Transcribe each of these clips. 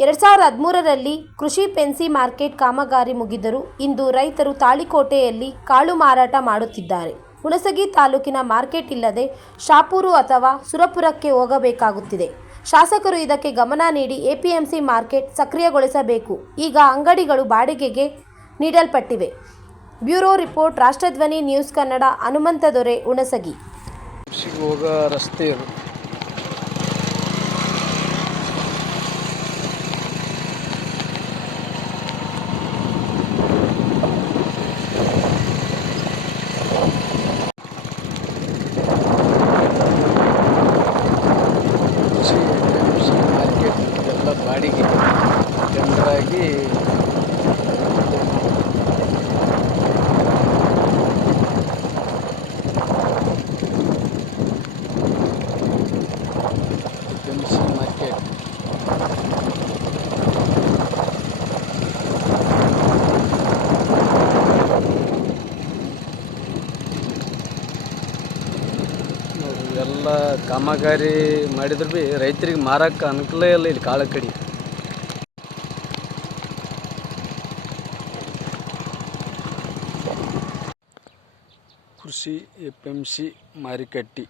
2013ರಲ್ಲಿ ಕೃಷಿ ಪೆನ್ಸಿ ಮಾರ್ಕೆಟ್ ಕಾಮಗಾರಿ ಮುಗಿದರೂ ಇಂದು ರೈತರು ತಾಳಿಕೋಟೆಯಲ್ಲಿ ಕಾಳು ಮಾರಾಟ ಮಾಡುತ್ತಿದ್ದಾರೆ. ಹುಣಸಗಿ ತಾಲೂಕಿನ ಮಾರ್ಕೆಟ್ ಇಲ್ಲದೆ ಶಾಪೂರು ಅಥವಾ ಸುರಪುರಕ್ಕೆ ಹೋಗಬೇಕಾಗುತ್ತಿದೆ. ಶಾಸಕರು ಇದಕ್ಕೆ ಗಮನ ನೀಡಿ ಎಪಿಎಂಸಿ ಮಾರ್ಕೆಟ್ ಸಕ್ರಿಯಗೊಳಿಸಬೇಕು. ಈಗ ಅಂಗಡಿಗಳು ಬಾಡಿಗೆಗೆ ನೀಡಲ್ಪಟ್ಟಿವೆ. Bureau report, ರಾಷ್ಟ್ರಧ್ವನಿ news Kannada. Hanumantha ದೊರೆ, ಹುಣಸಗಿ. ರಸ್ತೆ ಮಾರ್ಕೆಟ್ ಎಲ್ಲ ಬಾಡಿಗೆ ಜನರಾಗಿ ಮಾರ್ಕೆಟ್ ಎಲ್ಲ ಕಾಮಗಾರಿ ಮಾಡಿದ್ರು ಭೀ ರೈತರಿಗೆ ಮಾರಕ್ಕೆ ಅನುಕೂಲ ಇಲ್ಲ. ಇಲ್ಲಿ ಕಾಳ ಕಡಿ ಕೃಷಿ ಎಪಿಎಂಸಿ ಮಾರುಕಟ್ಟೆ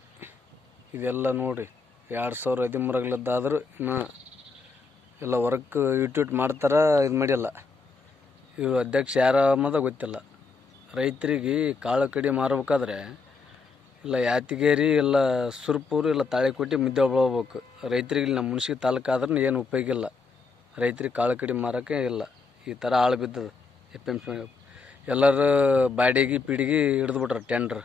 ಇದೆಲ್ಲ ನೋಡಿ 2013 ಇನ್ನು ಎಲ್ಲ ವರ್ಕ್ ಯೂಟ್ಯೂಟ್ ಮಾಡ್ತಾರೆ. ಇದು ಮಾಡಿಲ್ಲ, ಇವರು ಅಧ್ಯಕ್ಷ ಯಾರ ಅನ್ನೋದು ಗೊತ್ತಿಲ್ಲ. ರೈತರಿಗೆ ಕಾಳು ಕಡಿ ಮಾರಬೇಕಾದ್ರೆ ಇಲ್ಲ ಯಾತಿಗೇರಿ, ಇಲ್ಲ ಸುರ್ಪೂರು, ಇಲ್ಲ ತಾಳಿಕೋಟೆ ಮುದ್ದೆ ಹೋಗ್ಬೇಕು. ರೈತರಿಗೆ ನಮ್ಮ ಹುಣಸಗಿ ತಾಲೂಕು ಆದ್ರೂ ಏನು ಉಪಯೋಗ ಇಲ್ಲ. ರೈತರಿಗೆ ಕಾಳು ಕಡಿ ಮಾರೋಕ್ಕೆ ಇಲ್ಲ. ಈ ಥರ ಆಳು ಬಿದ್ದದ ಎಪಿಎಂಸಿ. ಎಲ್ಲರೂ ಬಾಡಿಗೆ ಪಿಡಿಗೆ ಹಿಡಿದ್ಬಿಟ್ರೆ ಟೆಂಡ್ರ್.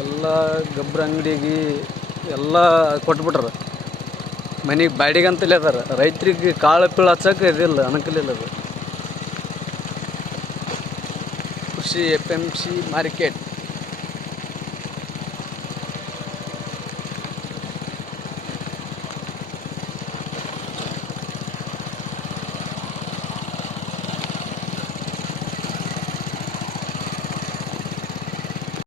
ಎಲ್ಲ ಗೊಬ್ಬರ ಅಂಗಡಿಗೆ ಎಲ್ಲ ಕೊಟ್ಬಿಟ್ರೆ ಮನೆಗೆ ಬಾಡಿಗೆ ಅಂತಲೇ ಅದಾರ. ರೈತರಿಗೆ ಕಾಳು ಪೀಳು ಹಚ್ಚೋಕೆ ಇದಿಲ್ಲ, ಅನುಕೂಲ ಇಲ್ಲ. ಅದು ಕೃಷಿ ಎಪಿಎಂಸಿ ಮಾರ್ಕೆಟ್.